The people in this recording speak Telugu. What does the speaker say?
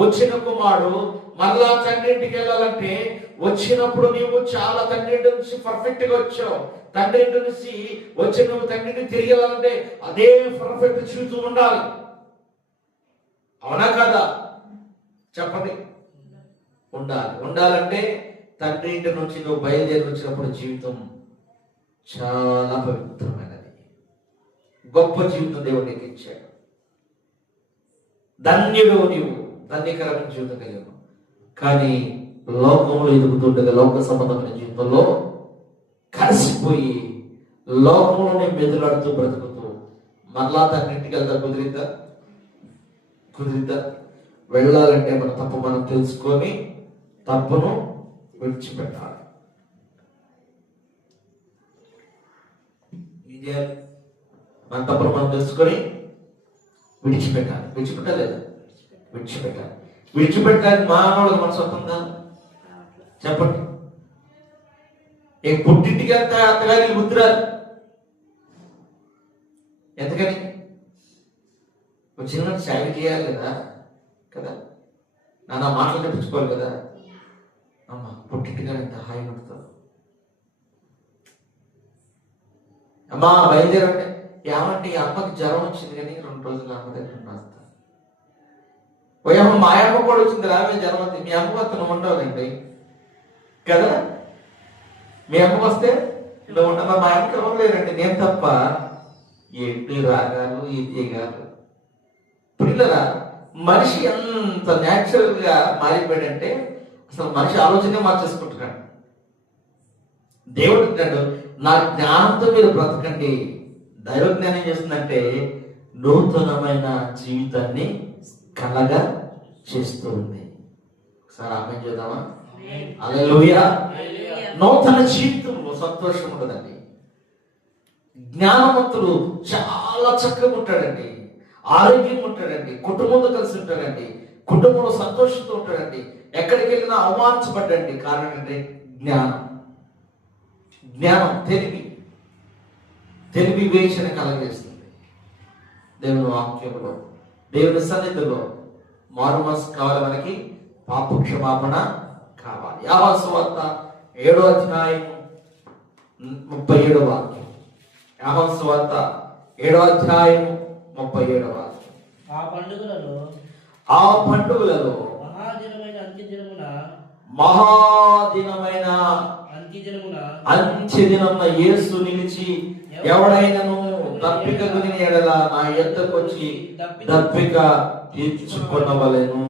వచ్చిన కుమారుడు మరలా తండ్రి ఇంటికి వెళ్ళాలంటే వచ్చినప్పుడు నీవు చాలా తండ్రి ఇంటి నుంచి పర్ఫెక్ట్ గా వచ్చావు. తండ్రి ఇంటి నుంచి వచ్చి నువ్వు తండ్రి ఇంటికి తిరిగి వెళ్ళాలంటే అదే పర్ఫెక్ట్ జీవితం ఉండాలి. అవునా కదా? చెప్పండి. ఉండాలంటే తండ్రి ఇంటి నుంచి నువ్వు బయలుదేరి వచ్చినప్పుడు జీవితం చాలా పవిత్రమైనది, గొప్ప జీవితం దేవుడు నీకు ఇచ్చాడు. ధన్యుడు నీవు, ధన్యకరమైన జీవితం కలిగాను. కానీ లోకంలో ఎదుగుతుండగా లోక సంబంధమైన జీవితంలో కలిసిపోయి లోకంలోనే మెదులాడుతూ బ్రతుకుతూ మరలా తండ్రింటికి వెళ్తా కుదిరిద్దా? వెళ్ళాలంటే మన తప్పు మనం తెలుసుకొని తప్పును విడిచిపెట్టాలి. మన తప్పును మనం తెలుసుకొని విడిచిపెట్టాలి. విడిచిపెట్టడానికి మానవులకు మనసు వస్తుందా? చెప్పండి. పుట్టింటికి అత్తగారికి గుర్తురారు. ఎందుకని? చిన్న సాయం చేయాలి కదా. నాన్న మాటలు తెప్పించుకోవాలి కదా. అమ్మ పుట్టింటిగా ఎంత హాయిగా ఉంటుంది. అమ్మా బయలుదేరంటే ఏమంటే అమ్మకి జ్వరం వచ్చింది కానీ 2 రోజులు అమ్మ దగ్గర రాస్తా. పోయమ్మ మా అమ్మ కూడా వచ్చింది రావే జ్వరం వచ్చింది. మీ అమ్మ వస్తే నువ్వు ఉండవాలండి కదా. మీ అమ్మకు వస్తే నువ్వు ఉండవా? మా అమ్మకి ఇవ్వలేరండి నేను తప్ప. ఏంటి రాగాలు ఈ తీగాలు. పిల్లరా, మనిషి ఎంత న్యాచురల్ గా మారిపోయాడంటే అసలు మనిషి ఆలోచనే మార్చేసుకుంటున్నాడు. దేవుడు అంటాడు, నా జ్ఞానంతో మీరు బ్రతకండి. దైవ జ్ఞానం చేస్తుందంటే నూతనమైన జీవితాన్ని కలగా చేస్తూ ఉంది. ఒకసారి ఆమె చేద్దామా? హల్లెలూయా. నూతన జీవితంలో సంతోషం ఉండదండి. జ్ఞానవంతుడు చాలా చక్కగా ఉంటాడండి, ఆరోగ్యంగా ఉంటాడండి, కుటుంబంతో కలిసి ఉంటాడండి, కుటుంబంలో సంతోషంతో ఉంటాడండి, ఎక్కడికి వెళ్ళినా అవమానించబడ్డండి. కారణం అంటే జ్ఞానం తెలివి వేషణ కలగజేస్తుంది. దేవుని వాక్యంలో, దేవుని సన్నిధిలో మారు మనసు కావాలి. మనకి పాప క్షమాపణ కావాలి. యోహాను సువార్త 7వ అధ్యాయం 37వ వాక్యం. యోహాను సువార్త 7వ అధ్యాయం 37వ వాక్యం. ఆ పండుగలలో మహాదినమైన అంత్యదినమున యేసు నిలిచి ఎవడైనను దప్పిక గుని ఎడల నా యొద్దకు వచ్చి దప్పిక తీర్చుకొనవలెను.